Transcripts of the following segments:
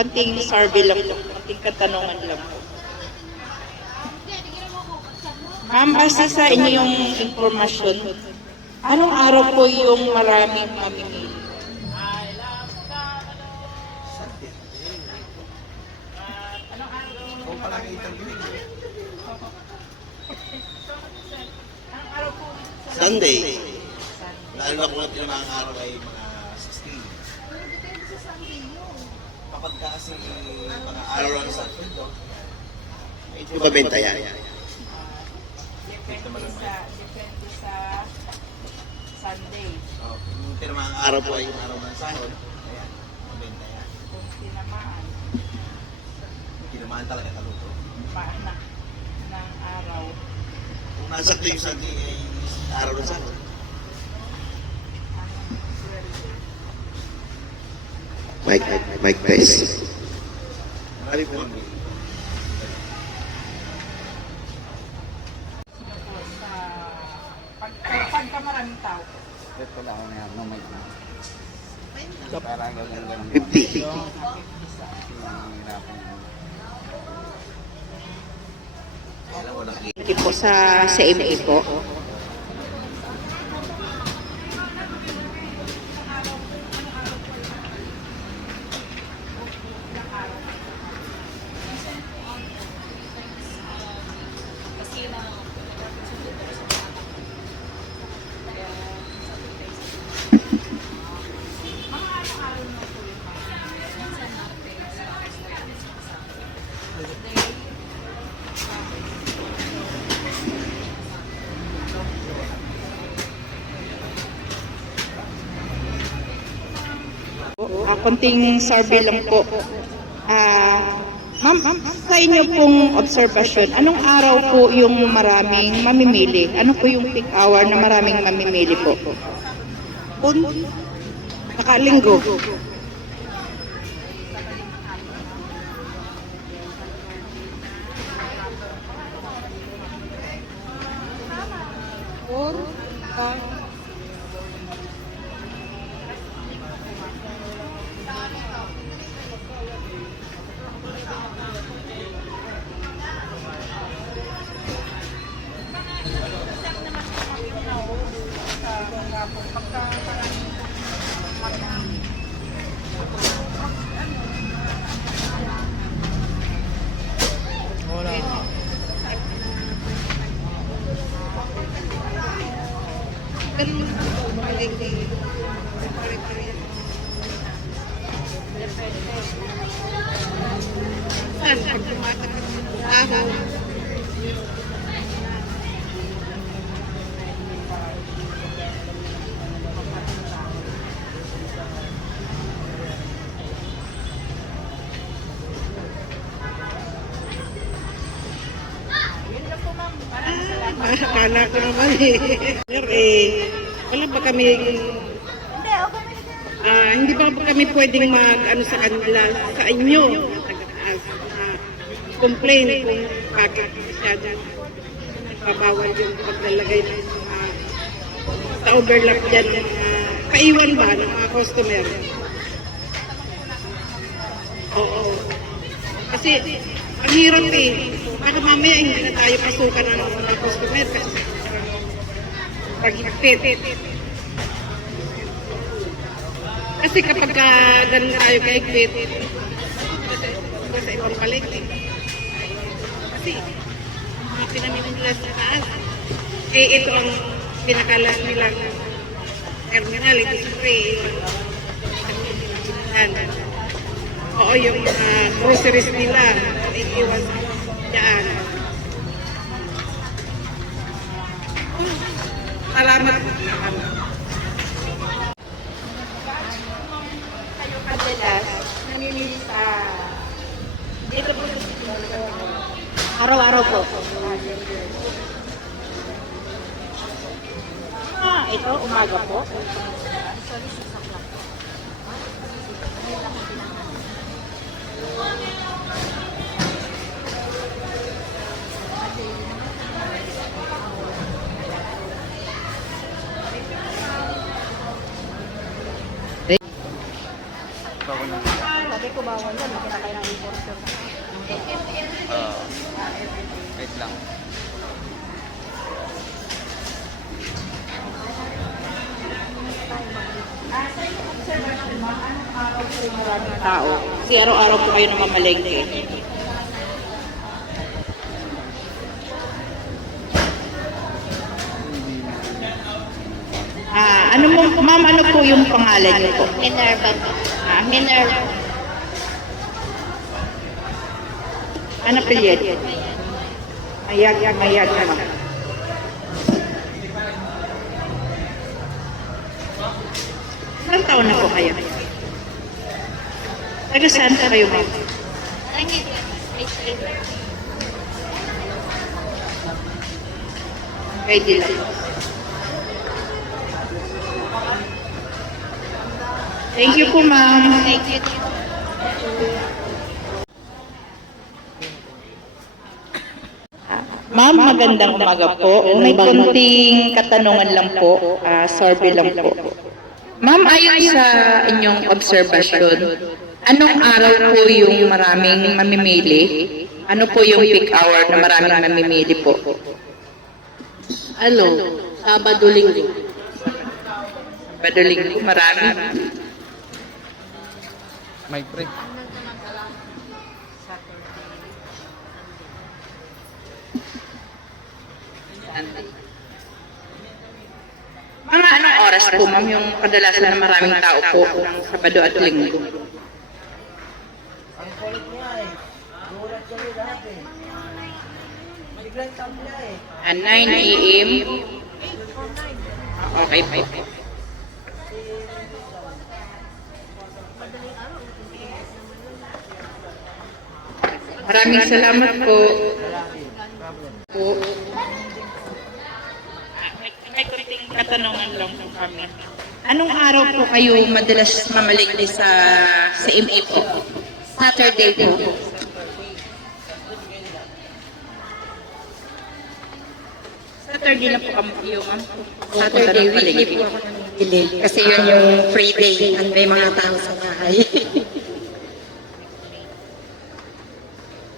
Konting survey lang po, konting katanungan lang po. Ma'am, base sa inyong informasyon, anong araw po yung maraming mamimili? Sunday. Lalo na kung ang mga araw ay mga 16. Kapag kasi mga araw lang sa Sunday, ito mabenta yan. Depende sa Sunday. Pero mga araw po ay yung araw ng sahod, ayan, mabenta yan. Kung tinamaan, Tinamaan talaga taluto. paana ng araw. Kung nasakto yung Sunday ay araw ng sahod. Mike test. Marami po ang Pagka maraming tao. Ito lang ako na no mic na. Para ganun 50. Alam ko nakikita. Thank you po sa CMA po. Konting survey lang po. Ma'am, sa inyo pong obserbasyon, anong araw po yung maraming mamimili? Ano po yung peak hour na maraming mamimili po? Nakalinggo. Akala ko naman Sir, wala ba kami, hindi ba kami pwedeng mag-ano sa kanila, sa inyo, complain kung bakit masyado pabawal yung paglalagay ng sa overlap dyan ng paiwan ba ng mga customer? Oo. Kasi ang hirap baka mamaya hindi na tayo pasukan ng mga customer kasi paghigpit. Kasi kapag ganun tayo kahigpit, sa ibang palengke. Kasi mga pinamimila sa taas, ito ang pinakalan nilang terminal, ito siyempre, oo, yung mga groceries nila, iiwan dyan. Salamat. Kayo kadalas, namimili sa dito po sa araw-araw po. Ito, umaga po. pa ako ng isa. Sabi ko bawal yan, hindi na kayo ng enforcer. Wait lang. Tao. Kasi araw-araw po kayo namamalengke. Ano mo, ma'am, ano po yung pangalan niyo po? Minerva. Minerva. Ano pilyet? Mayag naman. Ilang taon na po kayo? Taga saan po kayo, ma'am? Kay Dilan. Thank you po, ma'am. Thank you. Ma'am, magandang umaga po. May konting katanungan lang po, survey lang po. Ma'am, ayon sa inyong obserbasyon, anong araw po yung maraming mamimili? Ano po yung peak hour na maraming mamimili po? Sabado, Linggo. Badaling po, marami. Mic break. Mga anong oras po, ma'am, yung kadalasan na maraming tao po ng Sabado at Linggo? At 9 a.m. Okay po. Maraming salamat po. May kunting katanungan lang po kami. Anong araw po kayo madalas mamaligli sa MA po? Saturday po. Saturday na po kami iyo, ma'am. Saturday, weekly po ako namimili. Kasi yun yung free day at may mga tao sa bahay.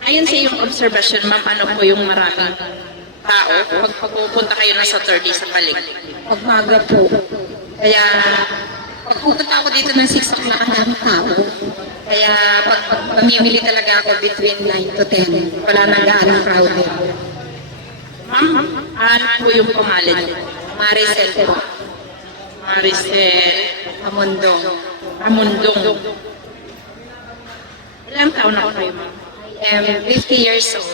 Ayon sa iyong observation, ma'am, ano po yung maraming tao pag pupunta kayo ng Saturday sa paligid? Pagmaga po. Kaya pag pupunta ako dito ng 6 o'clock ang daming tao. Kaya pag mamimili talaga ako between 9 to 10. Wala nang gaano crowded. Ma'am, ano po yung pangalan niyo? Maricel po. Maricel Amondong. Amundong. Ilang taon na kayo, ma'am? 50 years old.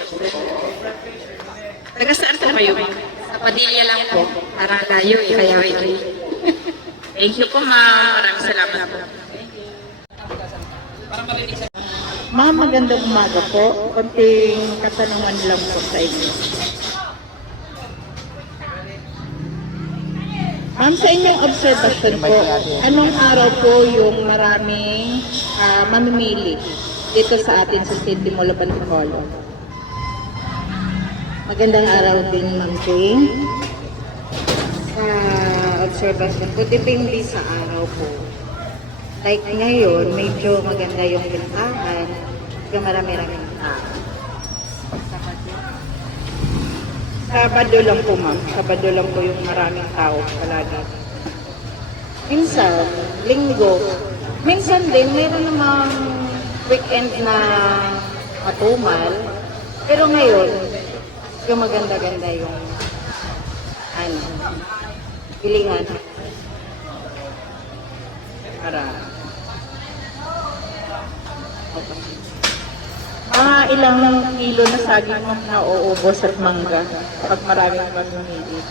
Taga saan po kayo, ma'am? Sa Padilla lang po. Parang layo eh. Kaya weekly. Thank you po, ma'am. Maraming salamat po. Ma'am, magandang umaga po. Konting katanungan lang po sa inyo. Ma'am, sa inyong observation po, anong araw po yung maraming mamimili dito sa atin sa City Mall of Antipolo? Magandang araw din, Ma'am Jane. Sa observation ko, depende sa araw po. Like ngayon, medyo maganda yung bintahan, yung marami-raming tao. Sabado lang po, ma'am. Sabado lang po yung maraming tao palagi. Minsan, linggo. Minsan din, meron namang weekend na matumal. Pero ngayon, yung maganda-ganda yung pilihan. Para ilang kilo na saging ma'am na uubos at mangga pag maraming mamimili.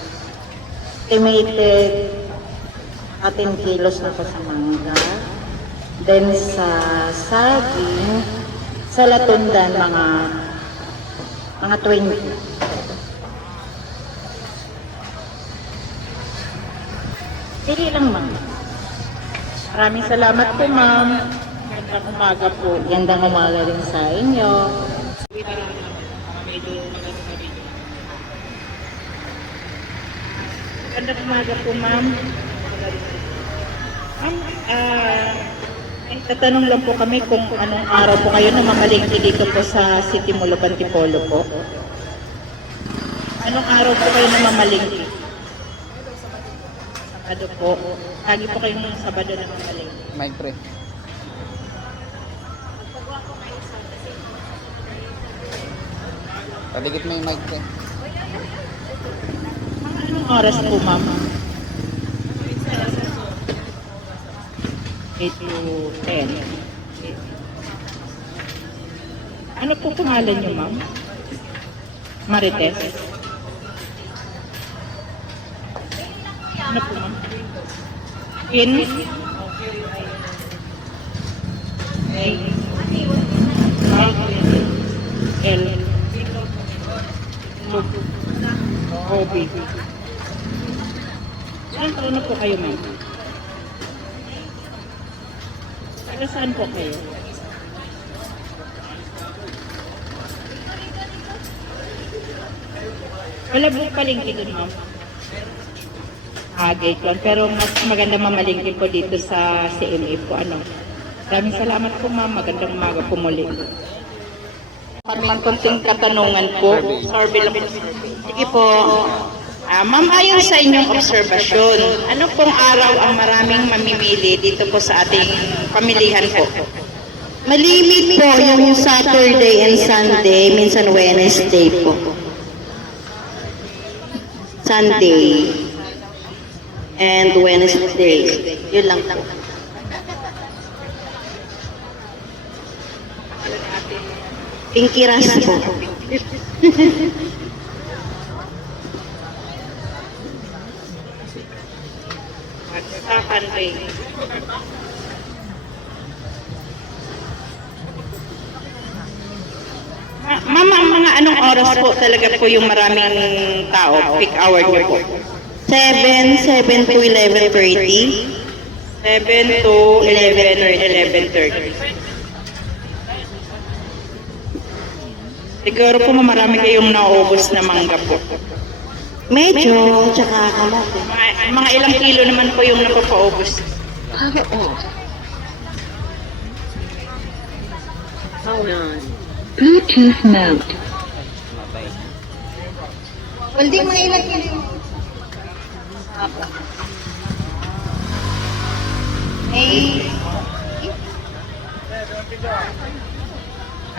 Estimated 10 kilos na po sa mangga. Then sa saging, sa latundan, mga 20. Pili lang, ma'am. Maraming salamat po, ma'am. Magandang umaga po. Gandang umaga rin sa inyo. Magandang umaga po, ma'am. Ma'am, Tatanong lang po kami kung anong araw po kayo namamalingki dito po sa City Mall of Antipolo po. Anong araw po kayo namamalingki? Sabado po. Lagi po kayong Sabado namamalingki. Mic pre. Paligid mo yung mic pre. Anong oras po, ma'am? 8 to 10. Ano po pangalan niyo, ma'am? Marites. Ano po, ma'am? In? A. L. OB. Ilan taon na po kayo, ma'am? Taga saan po kayo? Wala po palingki doon, ma'am. Gate lang. Pero mas maganda mamalingki po dito sa CMA po. Ano? Maraming salamat po, ma'am. Magandang umaga po muli. Kaming konting katanungan po. Survey lang po. Sige po. Ma'am, ayon sa inyong obserbasyon, ano pong araw ang maraming mamimili dito po sa ating pamilihan po? Malimit po yung Saturday and Sunday, minsan Wednesday po. Sunday and Wednesday. Yun lang po. Pinky Ras po. Sunday. Ma'am, ang mga anong oras po talaga po yung maraming tao? Peak hour niyo po? 7 to 11:30. 7 to 11 or 11:30. Siguro po marami kayong naubos na mangga po. Medyo, tsaka kamote. Mga ilang kilo naman po yung napapaubos. Bluetooth mode. Mabay. Holding mga ilang kilo.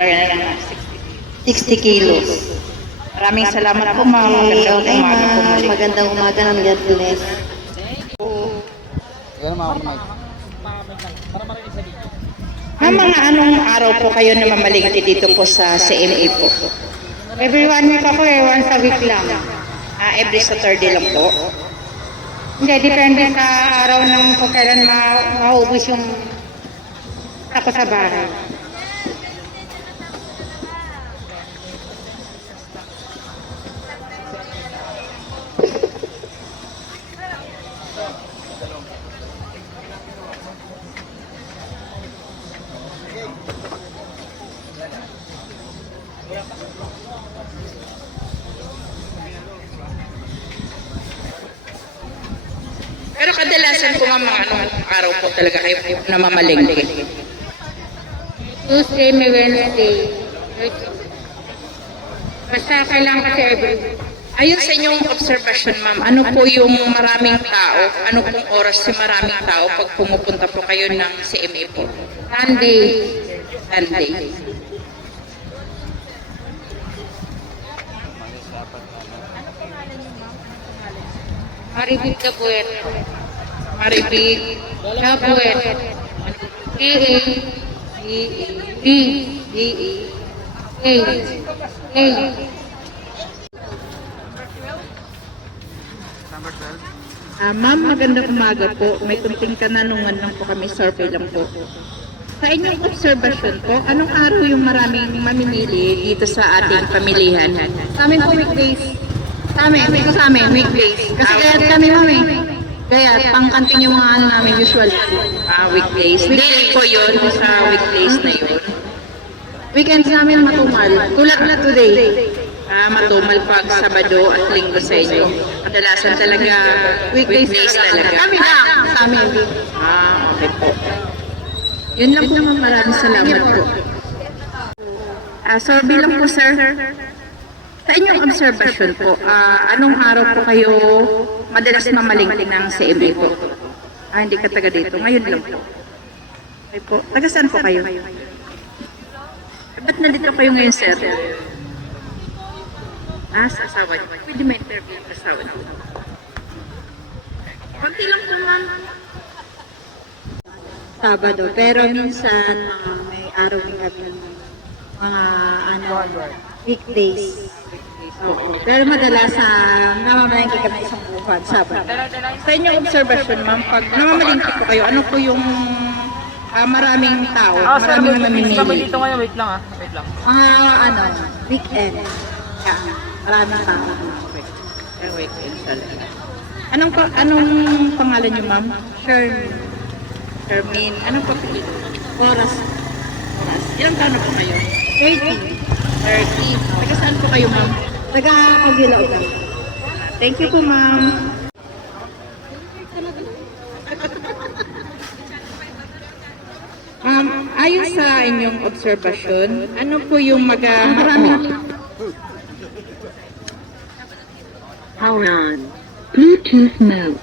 Ayan na, 60 kilos. Maraming salamat po, ma'am. Magandang Okay, umaga po ma'am. muli. Magandang umaga ng God bless. Yan mo ako mic. Ma'am, mga anong araw po kayo na mamalingki dito po sa CMA po? Every 1 week ako once a week lang. Every Saturday lang po. Hindi, depende sa araw ng kung kailan maubos yung ako sa bahay. Pero kadalasan po mga anong araw po talaga kayo namamalingki? Tuesday, may Wednesday. Basta kailangan kasi every Ayon sa inyong obserbasyon, ma'am, ano po yung maraming tao? Ano pong oras yung maraming tao pag pumupunta po kayo ng CMA po? Sunday. Sunday. Maribig ka puwet. Maribig. Ka puwet. E-E. B. D.E. A. A. Ma'am, magandang umaga po. May kunting kananungan lang po kami, survey lang po. Sa inyong obserbasyon po, anong araw yung maraming mamimili dito sa ating pamilihan? Sa amin po weekdays. Sa amin, dito sa amin, weekdays. Kasi kaya kami mami. Kaya pangkantin yung mga ano namin usual. Weekdays. Daily po yun sa weekdays na yun. Weekends namin matumal. Tulad na today. Matumal pag Sabado at Linggo sa inyo. Kadalasan talaga weekdays talaga. Kami lang. Sa amin. Okay po. Yun lang po ma'am, maraming salamat po. Survey lang po sir. Sa inyong observation po, anong araw po kayo madalas mamalingki ng CMA po? Hindi ka taga dito, ngayon lang po. Okay po. Taga saan po kayo? Ba't nandito kayo ngayon sir? Sa asawa niyo. Pwede ma-interview yung asawa niyo. Konti lang po ma'am. Sabado. Pero minsan, may araw din kami mga weekdays. Oo. Pero madalas namamalengke kami isang buwan, Sabado. Sa inyong observation ma'am, pag namamalingki po kayo, ano po yung maraming tao, maraming mamimili? dito ngayon, wait lang. Mga weekend. Yeah, maraming tao. Anong pangalan niyo ma'am? Shermin. Anong papili? Oras. Ilang taon na po kayo? 30. 30. Taga saan po kayo ma'am? Taga-Pagila ulit. Thank you po ma'am. Ayon sa inyong obserbasyon, ano po yung marami? Hold on. Bluetooth mode.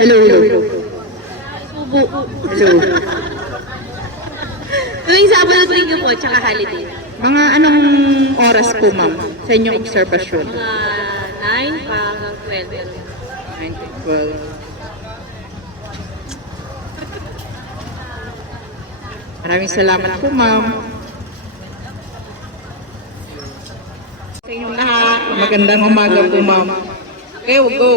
Hello. Tuwing Sabado, Linggo po, tsaka holiday. Mga anong oras po ma'am sa inyong obserbasyon? 9 pa hanggang 12. 9 to 12. Maraming salamat po ma'am. Sa inyong lahat, magandang umaga po ma'am. Okay, go.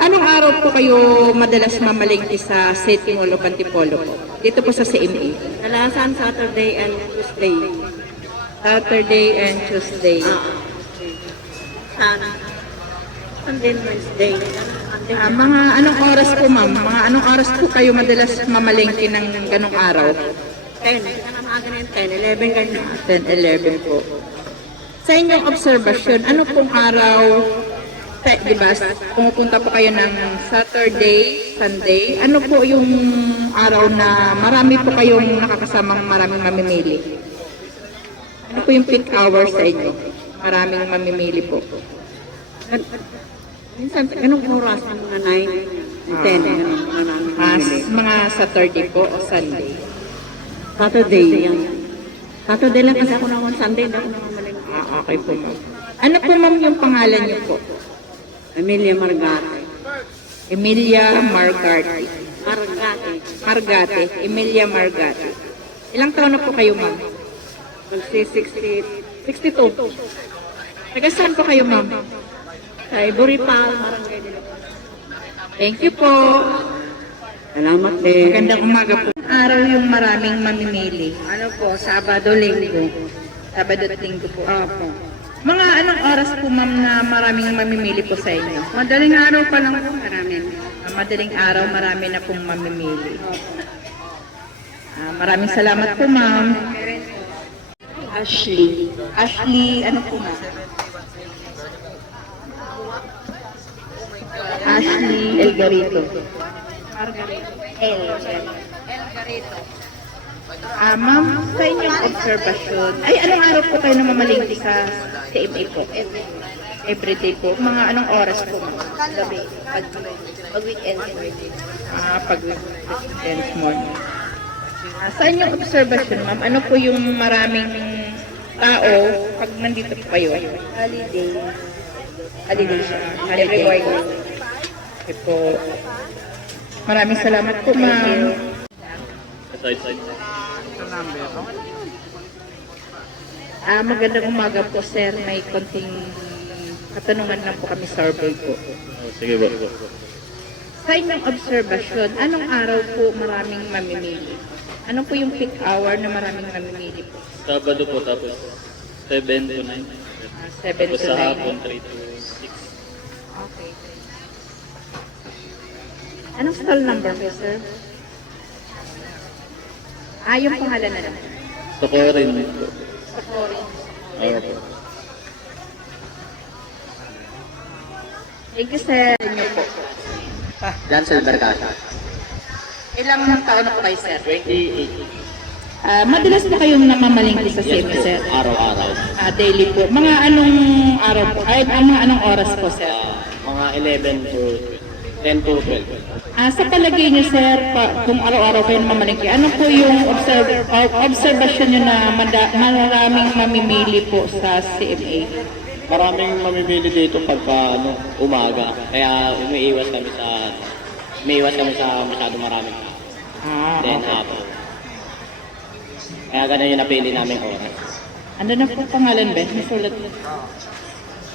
Anong araw po kayo madalas mamalingki sa City Mall of Antipolo po? Dito po sa CMA. Kalasan Saturday and Tuesday. Saturday and Tuesday. Sana. Sunday, Wednesday. Mga anong oras po ma'am? Mga anong oras po kayo madalas mamalingki ng ganong araw? 10. Sana maaga na yung 10. 11 ganyan. 10, 11 po. Sa inyong obserbasyon, ano pong araw, di ba, pumupunta po kayo ng Saturday, Sunday, ano po yung araw na marami po kayong nakakasamang maraming mamimili? Ano po yung peak hour sa inyo? Maraming mamimili po. Minsan, anong oras? Mga 9, 10. Mga Saturday po o Sunday? Saturday. Saturday lang kasi ako naman. Sunday na ako naman. Okay po ma'am. Ano po ma'am yung pangalan niyo po? Emilia Margate. Emilia Margate. Margate. Emilia Margate. Ilang taon na po kayo ma'am? 62. Taga saan po kayo ma'am? Sa Buripal, Barangay de la. Thank you po. Salamat din. Magandang umaga po. Araw yung maraming mamimili. Ano po, Sabado, Linggo. Sabado at Linggo po. Opo. Mga anong oras po ma'am na maraming mamimili po sa inyo? Madaling araw pa lang po, marami. Madaling araw marami na pong mamimili. Maraming salamat po ma'am. Ashley. Ashley, ano po ma'am? Ashley Elgarito. Ma'am, sa inyong obserbasyon, anong araw po kayo namamalingki sa CMA po? Everyday po. Mga anong oras po? Gabi. Pag-weekend. Pag-weekends morning. Sa inyong obserbasyon, ma'am, ano po yung maraming tao pag nandito po kayo? Holiday. Holiday siya. Every morning. Okay po. Maraming salamat po, ma'am. Magandang umaga po, sir. May konting katanungan lang po kami, survey po. Sige ba? Sa inyong obserbasyon, anong araw po maraming mamimili? Ano po yung peak hour na maraming mamimili po? Sabado po, tapos 7 to 9. 7 Tapos to sa 9. hapon, 3 to 6. Okay. Anong stall number po, sir? Yung pangalan na lang. Sa Corin po. Sa Corin. Oo po. Thank you, sir. Inyo po. Jansel Bergasa. Ilang taon na po kayo, sir? 28. Madalas na kayong namamalingki sa CMA, sir? Araw-araw. Daily po. Mga anong araw po? Ay, mga anong oras po, sir? Mga 11 to 10 to 12. Sa palagay niyo, sir, kung araw-araw kayo namamalingki, ano po yung observation niyo na maraming mamimili po sa CMA? Maraming mamimili dito pagka umaga. Kaya umiiwas kami sa masyado maraming tao. Then hapon. Kaya ganun yung napili namin oras. Ano na po pangalan, Ben? Nasulat na.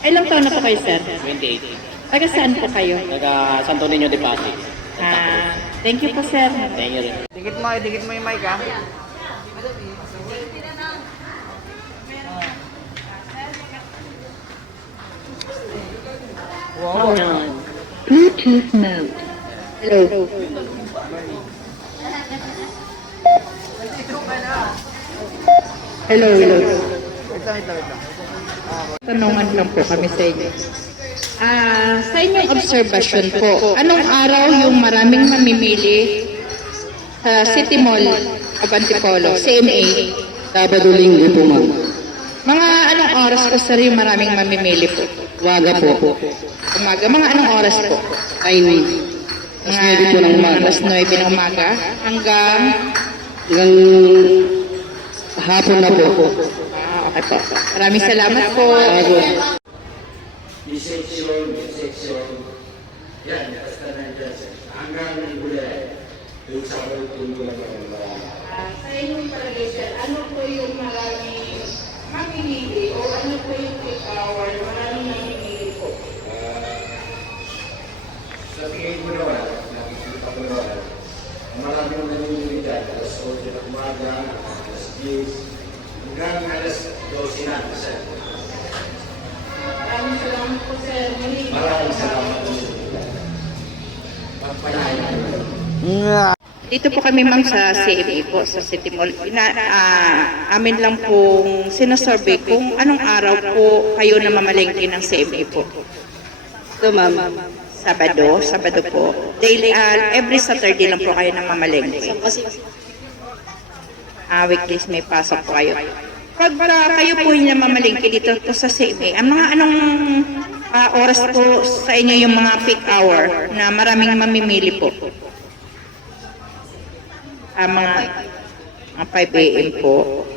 Ilang taon na po kayo, sir? 28. Taga saan po kayo? Taga Santo Niño de Pasig. Thank you po, sir. Thank you rin. Dikit mo yung mic ha. Hold on. Bluetooth mode. Hello. Hello. Wait lang. Tanungan lang po kami sa inyo. Sa inyong observation po, anong araw yung maraming mamimili sa City Mall of Antipolo, CMA? Sabado, Linggo po, ma'am. Mga anong oras po, sir, yung maraming mamimili po? Umaga po. Umaga. Mga anong oras po? Ay, Mga po ng umaga. alas 9 ng umaga hanggang Ilang hapon na po. okay po. Maraming salamat po. Sa inyong palagay, sir, ano po yung maraming mamimili o ano po yung peak hour na maraming mamimili po? Sa tingin ko naman, nakikita ko naman, maraming nangyayari dyan, alas 8 na umaga, alas 10, hanggang alas 12 na, sir. Maraming salamat po, sir. Maraming salamat po. Pagpalayan. Dito po kami, ma'am, sa CMA po, sa City Mall. Amin lang pong sinasurvey kung anong araw po kayo na mamalengke ng CMA po. Ito, ma'am. Sabado po. Daily, every Saturday lang po kayo na mamalengke. Weekdays may pasok po kayo. Pag kayo po yung namamalengke dito po sa CMA, ang mga anong oras po sa inyo yung mga peak hour na maraming mamimili po? Mga 5 a.m. po.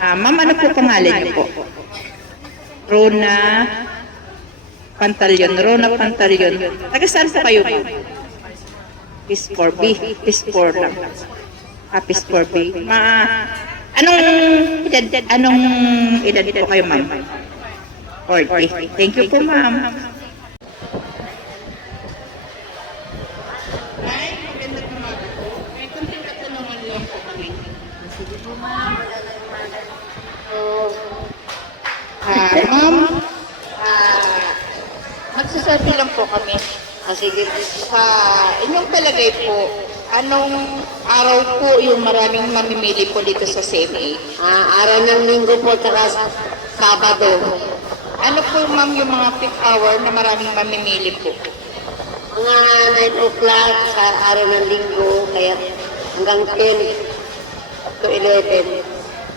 Ma'am, ano po pangalan niyo po? Rona Pantalyon. Taga saan po kayo, ma'am? Peace 4B. Peace 4 lang. Peace 4B. Anong edad po kayo, ma'am? 40. Thank you po, ma'am. Ma'am, magsasabi lang po kami. Sige, sa inyong palagay po, anong araw po yung maraming mamimili po dito sa CMA? Araw ng linggo po, tsaka Sabado. Ano po, ma'am, yung mga peak hour na maraming mamimili po? Mga 9 o'clock sa araw ng linggo, kaya hanggang 10 to 11.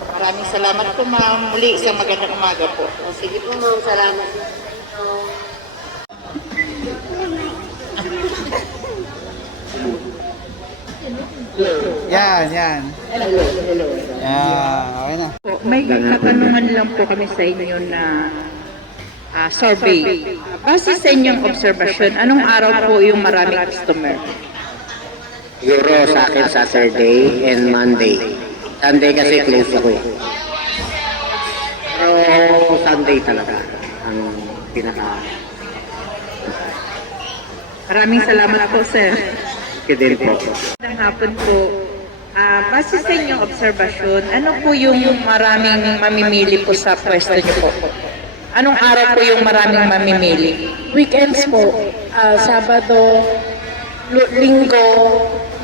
Maraming salamat po, ma'am. Muli, isang magandang umaga po. Sige po, ma'am, salamat. Yan. Yan, okay na. May katanungan lang po kami sa inyo na survey. Base sa inyong observation, anong araw po yung maraming customer? Siguro sa akin Saturday and Monday. Sunday kasi close ako eh. Pero Sunday talaga ang pinaka... Maraming salamat po, sir. din po. Magandang hapon po. Base sa inyong observation, ano po yung maraming mamimili po sa pwesto niyo po? Anong araw po yung maraming mamimili? Weekends po, Sabado, Linggo,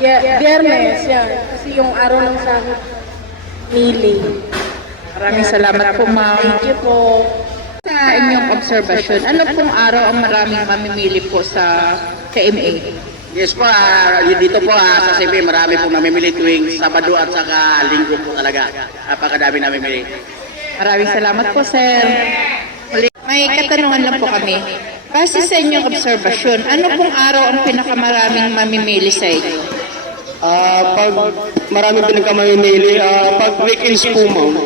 Biyernes, yan. Kasi yung araw ng sahod, mili. Maraming salamat po, ma'am. Thank you po. Sa inyong obserbasyon, ano pong araw ang maraming mamimili po sa CMA? Yes po, dito po sa CP, marami po mamimili tuwing Sabado at saka Linggo po talaga. Napakadami namimili. Maraming salamat po, sir. May katanungan lang po kami. Base sa inyong obserbasyon, ano pong araw ang pinakamaraming mamimili sa inyo? Pag marami pinagkamamimili, pag weekends po, ma'am.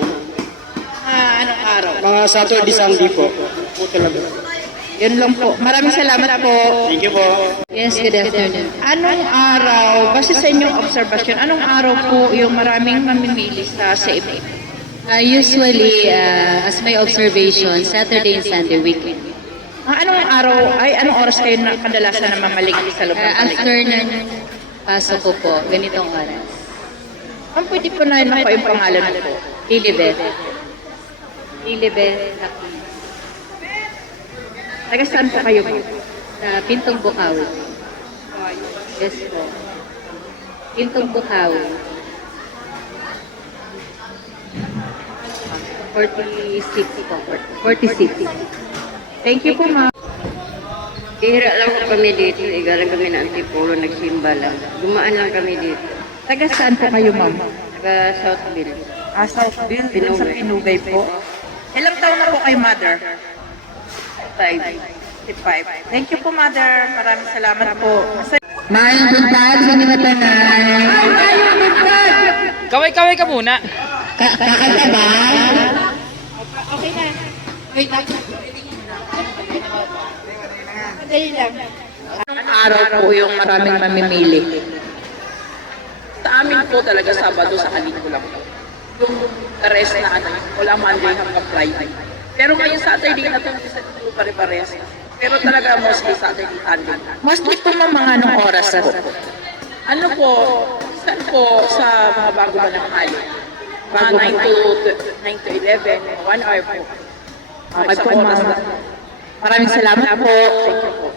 Anong araw? Mga Saturday, Sunday po. Po talaga. Yun lang po. Maraming salamat po. Thank you po. Yes, good afternoon. Anong araw, base sa inyong obserbasyon, anong araw po yung maraming mamimili sa CMA? Usually, as my observation, Saturday and Sunday weekend. Anong araw, anong oras kayo na kadalasan na mamaligid sa loob ng paligid? After ng pasok ko po, ganitong oras. Ang pwede po na yun ako yung pangalan mo po. Lilibet. Lilibet Happy. Taga saan po kayo po? Sa Pintong Bukawi. Yes po. Pintong Bukawi. 46 po. 46. Thank you po, ma'am. Bihira lang po kami dito. Igalang kami na Antipolo, nagsimba lang. Dumaan lang kami dito. Taga saan po kayo, ma'am? Taga Southville. Southville, dun sa Pinugay po. Ilang taon na po kayo, mother? 55. Thank you po, mother. Maraming salamat po. Mayang buntag sa mga tanan. Kaway-kaway ka muna. Kakanta ba? Anong araw po yung maraming mamimili? Sa amin po talaga Sabado sa Linggo lang po. Yung the rest na wala Monday hanggang Friday. Pero ngayon Saturday na ito, pare-pares. Pero talaga mostly Saturday, Sunday. Mostly po mga anong oras po? Ano po, saan po sa mga bago ba ng hali? Mga 9 to 11, 1 hour po. Okay Isang po, oras ma'am. lang. Maraming salamat po. Thank you po.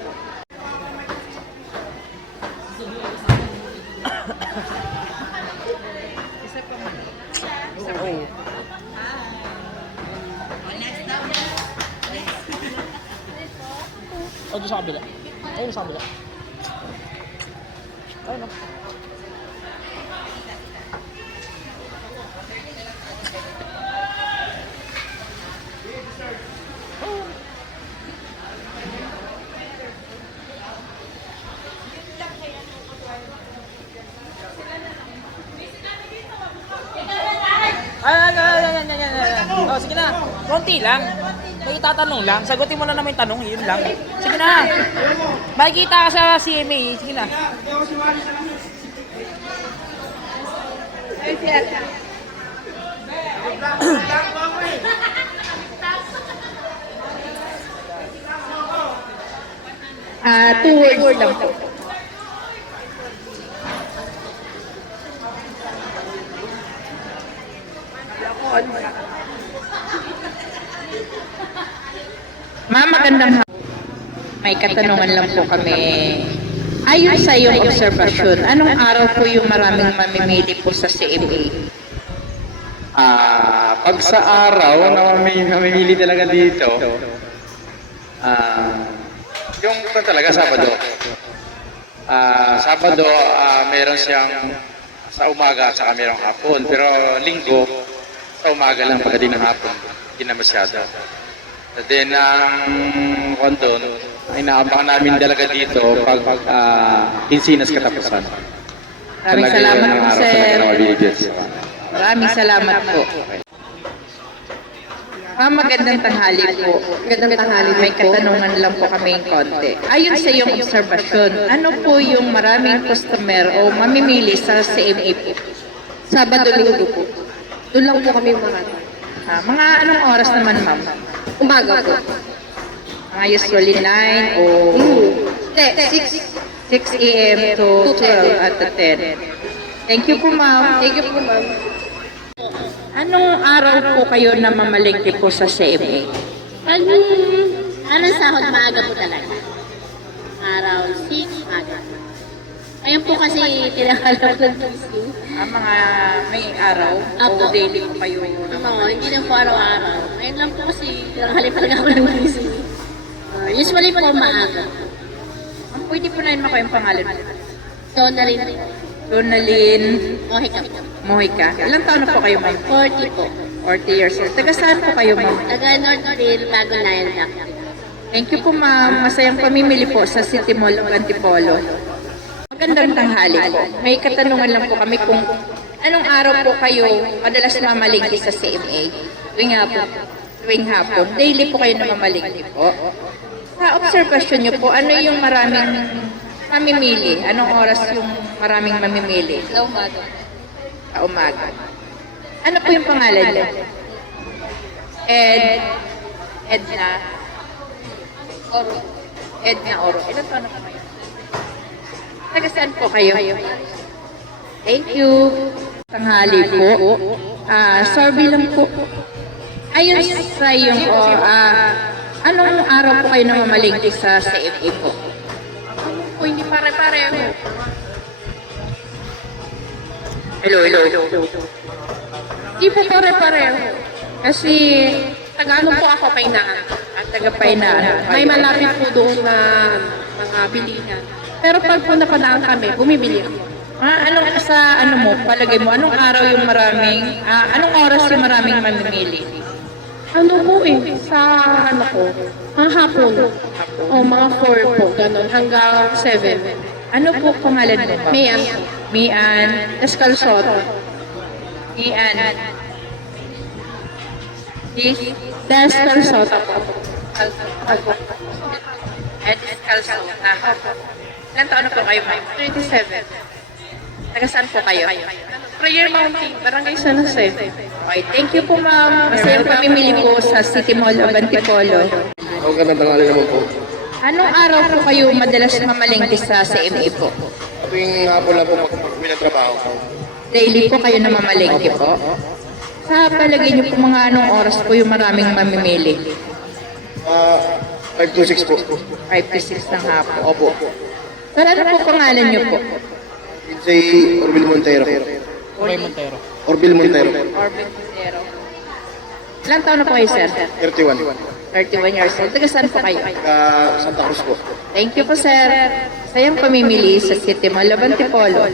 O, doon sa kabila. Ayun sa kabila. Ayun o. Oh, sige na. Konti lang. May itatanong lang. Sagutin mo na naman yung tanong. Yun lang. Sige na. Makikita ka sa CMA. Sige na. Two words lang po. Ma'am, magandang hapon. May katanungan lang po kami. Ayon sa iyong obserbasyon, anong araw po yung maraming mamimili po sa CMA? Pag sa araw na mamimili talaga dito, yung talaga Sabado. Sabado, meron siyang sa umaga at saka merong hapon. Pero Linggo, sa umaga lang pagdating ng hapon. Hindi na masyado. Then, ang konton, inaabangan namin talaga dito pag Kinsinas katapusan. Maraming salamat po, sir. sir. Maraming salamat po. Ma'am, magandang tanghali po. Magandang tanghali May din po. katanungan lang po kami konti. Ayon sa iyong obserbasyon, ano po yung maraming customer o mamimili sa CMA po? Sabado, Linggo po. Doon lang po kami umarata. Mga anong oras naman, ma'am? Umaga po. Mga usually 9 o 6 a.m. to 12 at 10. Thank you po, ma'am. Thank you po, ma'am. Anong araw po kayo na mamalingki po sa CMA? Anong sahod maaga po talaga? Araw 6, aga. Ayun po kasi tinakalap ng QC. Mga may araw Apo. o daily po kayo? Oo, hindi lang po araw-araw. Ngayon lang po kasi tinakalap talaga ako ng QC. Usually po maaga. Pwede po na yun mako yung pangalan mo. So na rin. Donalyn Mohika. Mojica. Ilang taon na po kayo, ma'am? 40 po. 40 years old. Taga saan po kayo, ma'am? Taga Northville, Bago Nile. Thank you po, ma'am. Masayang pamimili po sa City Mall of Antipolo. Magandang tanghali po. May katanungan lang po kami kung anong araw po kayo madalas mamalingki sa CMA? Tuwing hapon. Tuwing hapon. Daily po kayo namamalingki po. Sa observation niyo po, ano yung maraming mamimili? Anong oras yung maraming mamimili? Sa umaga. Sa umaga. Ano po yung pangalan niyo? Edna. Oro. Edna Oro. Ilan taon na po kayo? Taga saan po kayo? Thank you. Tanghali po. Survey lang po. Ayun sa yung anong araw po kayo namamalingki sa CFA po? Po, hindi pare-pareho. Hello. Hindi po pare-pareho. Kasi Taga-ano po ako, Painaan. at taga-Painaan. May malapit po doon na mga bilihan. Pero pag po napadaan kami, bumibili ako. Anong sa ano mo, palagay mo, anong araw yung maraming, anong oras yung maraming mamimili? Ano po sa ano ko, hapon. O mga 4 po, ganun, hanggang 7. Ano po pangalan mo ba? Mian. Mian. Escalsot. Mian. Escalsot. At Escalsota. Ilan taon na po kayo, ma'am? 27. Taga saan po kayo? Prayer Mountain, Barangay San Jose. Okay, thank you po, ma'am. Masayang pamimili po sa City Mall of Antipolo. Magandang tanghali naman po. Anong araw po kayo madalas mamalingki sa CMA po? Tuwing hapon lang po pag-uwi ng trabaho. Daily po kayo namamalingki po? Sa palagay niyo po mga anong oras po yung maraming mamimili? 5 to 6 po. 5 to 6 ng hapon. Opo. Sir, ano po pangalan niyo po? Si Orville Montero. Oray Montero. Orville Montero. Orbit Montero. Ilang taon na po kayo, sir? 31. 31 years old. Taga saan po kayo? Santa Cruz po. Thank you po, sir. Sayang pamimili sa City Mall of Antipolo.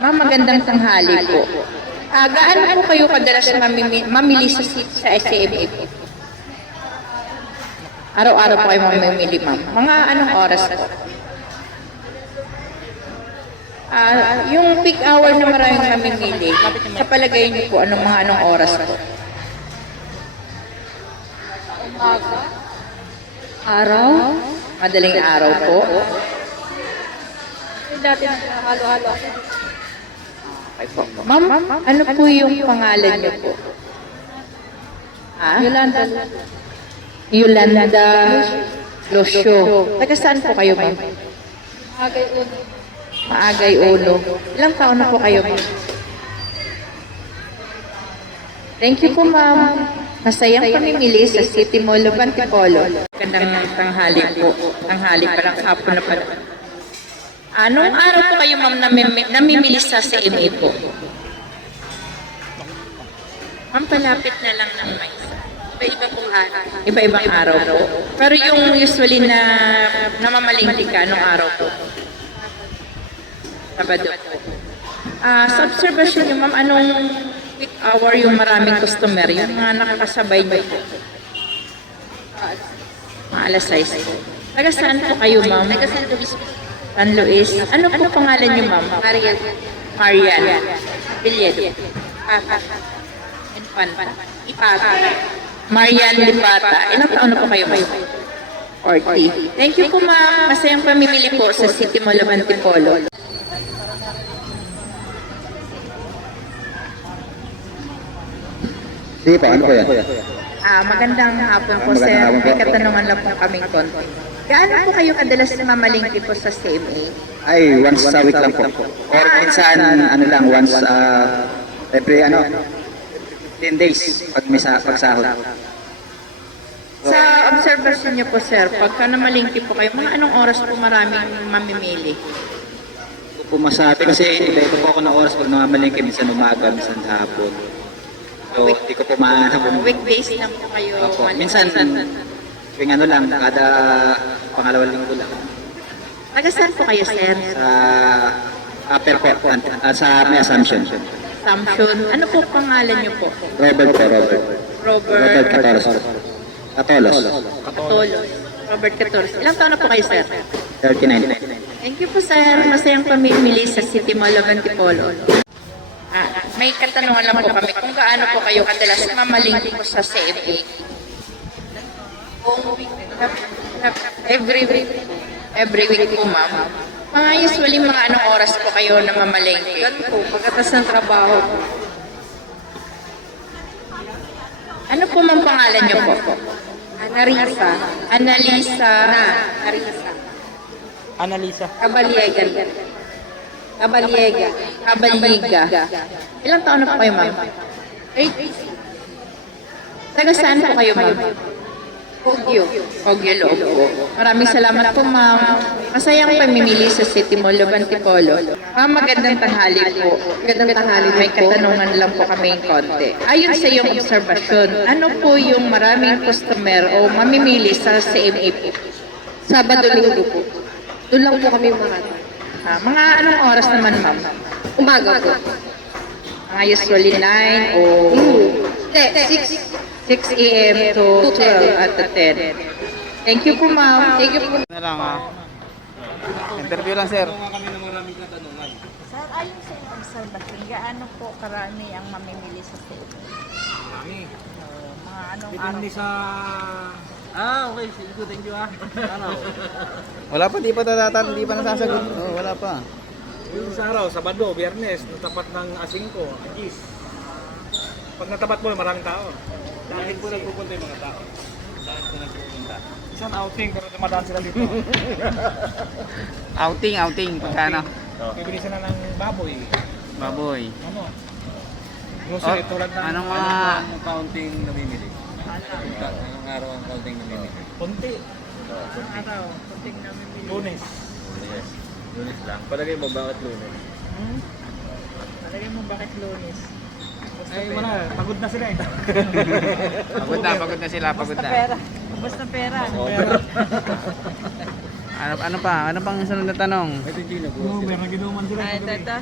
Ma'am, magandang tanghali po. Gaano po kayo kadalas mamili sa SCMA po? Araw-araw po kayo mamimili, ma'am. Mga anong oras po? Yung peak hour na maraming mamimili, sa palagay niyo po, anong oras po? Araw? Madaling araw po. Dati halo-halo ako. Okay po. Ma'am, ano po yung pangalan niyo po? Yolanda. Yolanda Lucio. Taga saan po kayo, ma'am? Agay uno. Maagay Uno. Ilang taon na po kayo, ma'am? Thank you po, ma'am. Masayang pamimili sa City Mall of Antipolo. Magandang tanghali po. Tanghali pa lang, hapon na pala. Anong araw po kayo, ma'am, namimili sa CMA po? Ma'am, palapit na lang ng may isa. Iba-iba pong araw. Iba-ibang araw po. Pero yung usually na namamalingki ka, anong araw po? Sabado po. Sa observation niyo, ma'am, anong peak hour yung maraming customer? Yung mga nakakasabay niyo po? Mga alas 6 po. Taga saan po kayo, ma'am? Taga San Luis. San Luis. Ano po pangalan niyo, ma'am? Marian. Marian. Bilyedo. Infanta. Ipata. Marian Lipata. Ilang taon na po kayo, ma'am? 40. Thank you po, ma'am. Masayang pamimili po sa City Mall of Antipolo. Sige po, ano po yan? Magandang hapon po, sir. May katanungan lang po kaming konti. Gaano po kayo kadalas mamalingki po sa CMA? Ay, once a week lang po. Or minsan, ano lang, once every 10 days pagsahod. Sa observation niyo po, sir, pagka namalingki po kayo, mga anong oras po maraming mamimili? po masabi kasi iba-iba po ako ng oras pag namamalingke, minsan umaga, minsan hapon. So, hindi ko po mahanap. Weekdays lang po kayo. Opo, minsan, tuwing ano lang, kada pangalawang linggo lang. Taga saan po kayo, sir? Sa upper po, sa may Assumption. Samson. Ano po pangalan niyo po? Robert Robert Catolos. Catolos. Catolos. Robert Catolos. Ilang taon na po kayo, sir? 39. Thank you po, sir. Masayang pamimili sa City Mall of Antipolo. May katanungan lang po kami. Kung gaano po kayo kadalas mamalingki po sa CMA? Every week po, ma'am. Mga usually mga anong oras po kayo na mamalingki? Ganun po, pagkatas ng trabaho po. Ano po mang pangalan niyo po? Anarisa. Annalisa. Anarisa. Analisa. Kabaliega. Kabaliega. Kabaliga. Ilang taon na po kayo, ma'am? 8. Taga saan po kayo, ma'am? Kogyo. Kogyo Loob po. Maraming salamat po, ma'am. Masayang pamimili sa City Mall of Antipolo. Ma'am, magandang tanghali po. Magandang tanghali May din po. katanungan lang po kami konti. Ayon sa iyong obserbasyon, ano po yung maraming customer o mamimili sa CMA po? Sabado linggo po. Doon lang po kami umahat. Mga anong oras naman, ma'am? Umaga po. Mga usually 9 o 6 a.m. to 12 at 10. Thank you po, ma'am. Thank you po. Na lang interview lang sir. Sir, ayon sa iyong observation, gaano po karami ang mamimili sa sale? Mga anong araw? sa... okay. Sige, thank you Wala pa, di pa nasasagot. Oh, wala pa. Yung sa araw, Sabado, Biyernes, natapat ng A5, Agis. Pag natapat mo, maraming tao. Saan po nagpupunta yung mga tao? Saan po nagpupunta? Isang outing, pero dumadaan sila dito. Outing, pagkano? Bibili sila ng baboy. Baboy. Ano? Grocery, tulad ng... Anong mga... counting namimili? Anong araw ang counting namimili? Punti. Araw, kunting namimili. Lunes. Lunes lang. Palagay mo, bakit lunes? Palagay mo bakit Lunes? Ay, wala. Pagod na sila eh. Pagod na sila. Pera. Basta pera. Ano pang sunod na tanong? Meron ginuman sila. Ito.